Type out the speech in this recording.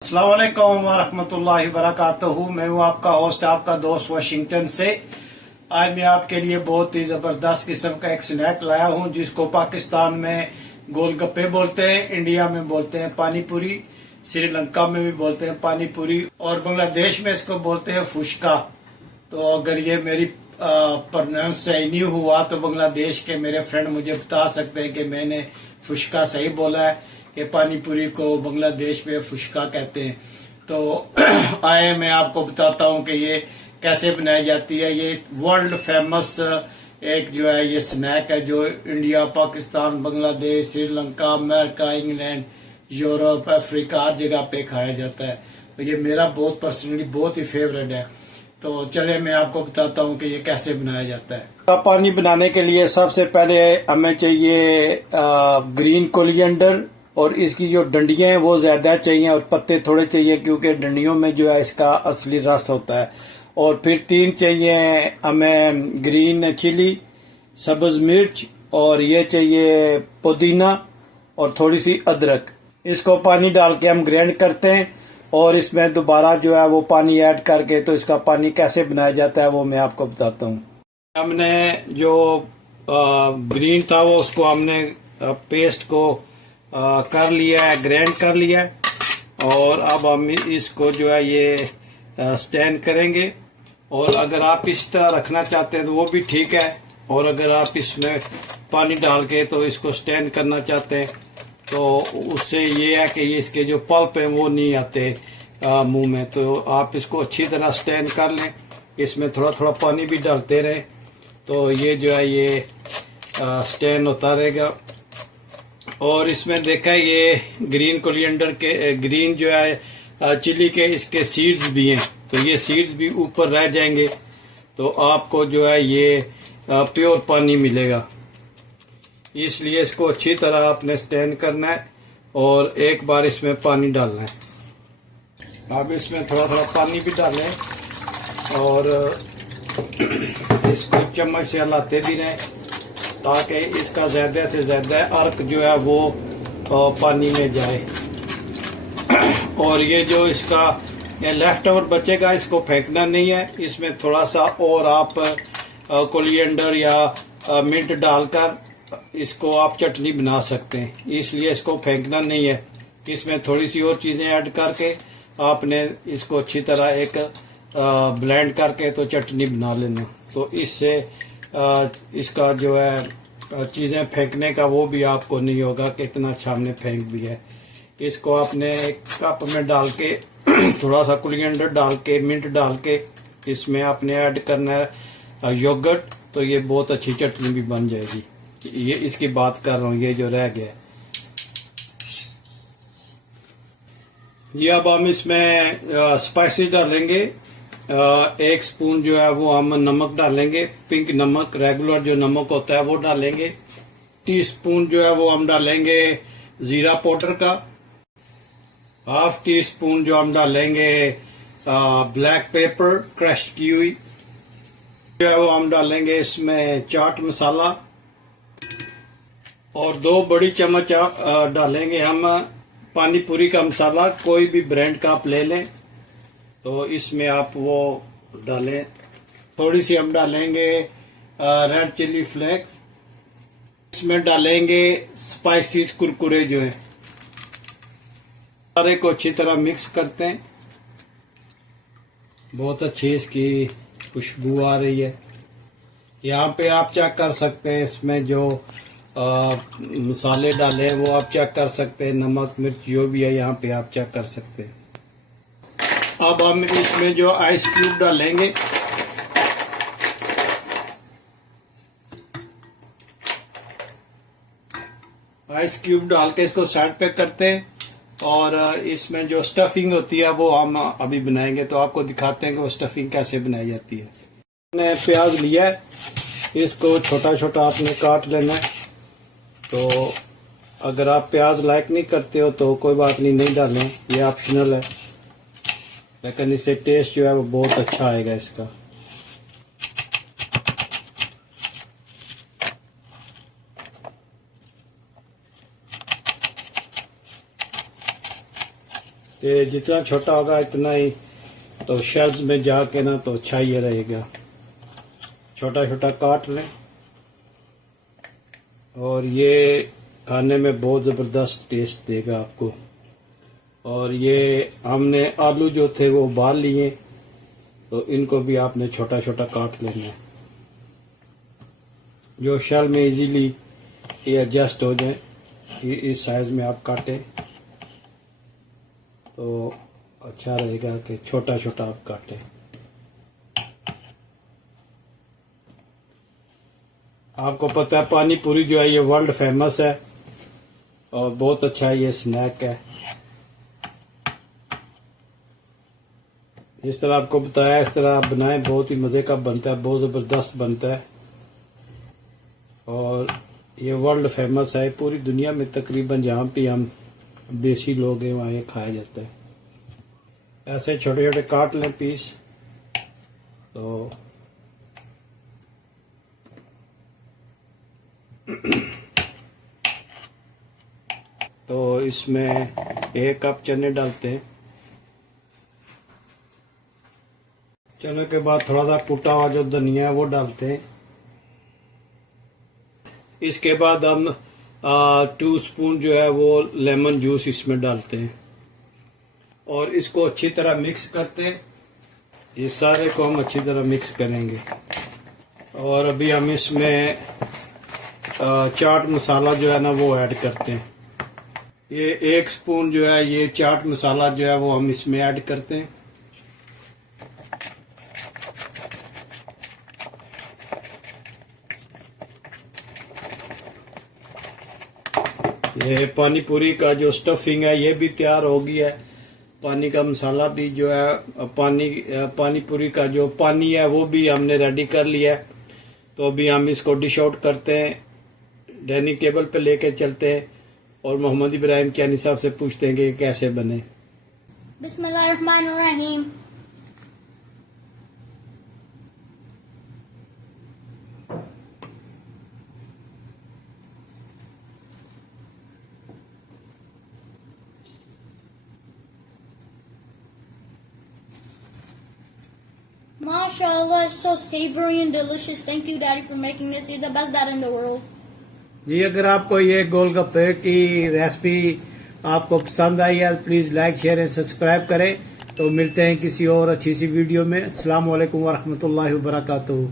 अस्सलाम वालेकुम वरहमतुल्लाहि वबरकातुहू। मैं हूँ आपका होस्ट, आपका दोस्त वाशिंगटन से। आज मैं आपके लिए बहुत ही जबरदस्त किस्म का एक स्नैक लाया हूँ जिसको पाकिस्तान में गोलगप्पे बोलते हैं, इंडिया में बोलते हैं पानी पूरी, श्रीलंका में भी बोलते हैं पानी पूरी और बांग्लादेश में इसको बोलते हैं फुशका। तो अगर ये मेरी प्रोनाउंस सही नहीं हुआ तो बांग्लादेश के मेरे फ्रेंड मुझे बता सकते हैं कि मैंने फुशका सही बोला है कि पानी पूरी को बांग्लादेश में फुशका कहते हैं। तो आए मैं आपको बताता हूँ कि ये कैसे बनाई जाती है। ये वर्ल्ड फेमस एक जो है ये स्नैक है जो India, Pakistan, Bangladesh, Sri Lanka, America, England, Europe, Africa हर जगह पे खाया जाता है। तो ये मेरा बहुत पर्सनली बहुत ही फेवरेट है। तो चले मैं आपको बताता हूँ कि ये कैसे बनाया जाता है। पानी बनाने के लिए सबसे पहले हमें चाहिए ग्रीन कोलिएंडर और इसकी जो डंडियां हैं वो ज्यादा चाहिए और पत्ते थोड़े चाहिए क्योंकि डंडियों में जो है इसका असली रस होता है। और फिर 3 चाहिए हमें ग्रीन चिली, सब्ज मिर्च और ये चाहिए पुदीना और थोड़ी सी अदरक। इसको पानी डाल के हम ग्राइंड करते हैं और इसमें दोबारा जो है वो पानी ऐड करके तो इसका पानी कैसे बनाया जाता है वो मैं आपको बताता हूँ। हमने जो ग्रीन था वो उसको हमने पेस्ट को कर लिया है, ग्राइंड कर लिया है और अब हम इसको जो है ये स्टैंड करेंगे। और अगर आप इस तरह रखना चाहते हैं तो वो भी ठीक है, और अगर आप इसमें पानी डाल के तो इसको स्टैंड करना चाहते हैं तो उससे ये है कि ये इसके जो पल्प हैं वो नहीं आते मुंह में। तो आप इसको अच्छी तरह स्टैंड कर लें, इसमें थोड़ा थोड़ा पानी भी डालते रहें तो ये जो है ये स्टैंड होता रहेगा। और इसमें देखा है ये ग्रीन कोलिएंडर के ग्रीन जो है चिली के इसके सीड्स भी हैं, तो ये सीड्स भी ऊपर रह जाएंगे तो आपको जो है ये प्योर पानी मिलेगा। इसलिए इसको अच्छी तरह आपने स्टैंड करना है और एक बार इसमें पानी डालना है। अब इसमें थोड़ा थोड़ा पानी भी डालें और इसको चम्मच से हिलाते भी रहें ताकि इसका ज्यादा से ज्यादा अर्क जो है वो पानी में जाए। और ये जो इसका ये लेफ्ट ओवर बचेगा इसको फेंकना नहीं है, इसमें थोड़ा सा और आप कोलिएंडर या मिंट डालकर इसको आप चटनी बना सकते हैं, इसलिए इसको फेंकना नहीं है। इसमें थोड़ी सी और चीज़ें ऐड करके आपने इसको अच्छी तरह एक ब्लेंड करके तो चटनी बना लेना। तो इससे इसका जो है चीज़ें फेंकने का वो भी आपको नहीं होगा कि इतना अच्छा हमने फेंक दिया है। इसको आपने एक कप में डाल के थोड़ा सा कोलिएंडर डाल के मिंट डाल के इसमें आपने ऐड करना है योगर्ट, तो ये बहुत अच्छी चटनी भी बन जाएगी। ये इसकी बात कर रहा हूँ, ये जो रह गया ये अब हम इसमें स्पाइसेस डालेंगे। 1 स्पून जो है वो हम नमक डालेंगे, पिंक नमक, रेगुलर जो नमक होता है वो डालेंगे। टीस्पून जो है वो हम डालेंगे जीरा पाउडर का। 1/2 टीस्पून जो हम डालेंगे ब्लैक पेपर क्रश की हुई जो है वो हम डालेंगे इसमें चाट मसाला और 2 बड़ी चम्मच डालेंगे हम पानी पूरी का मसाला, कोई भी ब्रांड का आप ले लें तो इसमें आप वो डालें। थोड़ी सी हम डालेंगे रेड चिली फ्लेक्स, इसमें डालेंगे स्पाइसीज कुरकुरे जो हैं। सारे को अच्छी तरह मिक्स करते हैं, बहुत अच्छी इसकी खुशबू आ रही है। यहाँ पे आप चेक कर सकते हैं इसमें जो मसाले डाले हैं वो आप चेक कर सकते हैं, नमक मिर्च जो भी है यहाँ पे आप चेक कर सकते हैं। अब हम इसमें जो आइस क्यूब डालेंगे, आइस क्यूब डाल के इसको साइड पे करते हैं और इसमें जो स्टफिंग होती है वो हम अभी बनाएंगे तो आपको दिखाते हैं कि वो स्टफिंग कैसे बनाई जाती है। मैंने प्याज लिया है, इसको छोटा छोटा आपने काट लेना है। तो अगर आप प्याज लाइक नहीं करते हो तो कोई बात नहीं, नहीं डालें, ये ऑप्शनल है, लेकिन इससे टेस्ट जो है वो बहुत अच्छा आएगा इसका। ये जितना छोटा होगा इतना ही तो शेल्स में जाके ना तो अच्छा ये रहेगा। छोटा छोटा काट लें और ये खाने में बहुत ज़बरदस्त टेस्ट देगा आपको। और ये हमने आलू जो थे वो उबाल लिए, तो इनको भी आपने छोटा छोटा काट लेना है, जो शेल में इजीली ये एडजस्ट हो जाए। इस साइज़ में आप काटें तो अच्छा रहेगा कि छोटा छोटा आप काटें। आपको पता है पानी पूरी जो है ये वर्ल्ड फेमस है और बहुत अच्छा ये स्नैक है। इस तरह आपको बताया, इस तरह आप बनाएं, बहुत ही मज़े का बनता है, बहुत ज़बरदस्त बनता है और ये वर्ल्ड फेमस है। पूरी दुनिया में तकरीबन जहाँ पे हम देसी लोग हैं वहाँ ये खाया जाता है। ऐसे छोटे छोटे काट लें पीस। तो इसमें 1 कप चने डालते हैं। चने के बाद थोड़ा सा कुटा हुआ जो धनिया है वो डालते हैं। इसके बाद हम 2 स्पून जो है वो लेमन जूस इसमें डालते हैं और इसको अच्छी तरह मिक्स करते हैं। ये सारे को हम अच्छी तरह मिक्स करेंगे और अभी हम इसमें चाट मसाला जो है ना वो ऐड करते हैं। ये 1 स्पून जो है ये चाट मसाला जो है वो हम इसमें ऐड करते हैं। ये पानी पूरी का जो स्टफिंग है ये भी तैयार हो गया है। पानी का मसाला भी जो है पानी पूरी का जो पानी है वो भी हमने रेडी कर लिया है। तो अभी हम इसको डिश आउट करते हैं, डाइनिंग टेबल पे लेके चलते हैं और मोहम्मद इब्राहिम कियानी साहब से पूछते हैं कि कैसे बने। बिस्मिल्लाहिर्रहमानिर्रहीम। MashaAllah, it's so savory and delicious. Thank you, Daddy, for making this. You're the best dad in the world. जी, अगर आपको ये गोलगप्पे की रेसिपी आपको पसंद आई है please like share and subscribe करें। तो मिलते हैं किसी और अच्छी सी वीडियो में। अस्सलाम वालेकुम वरहमतुल्लाहि वबरकातुहू।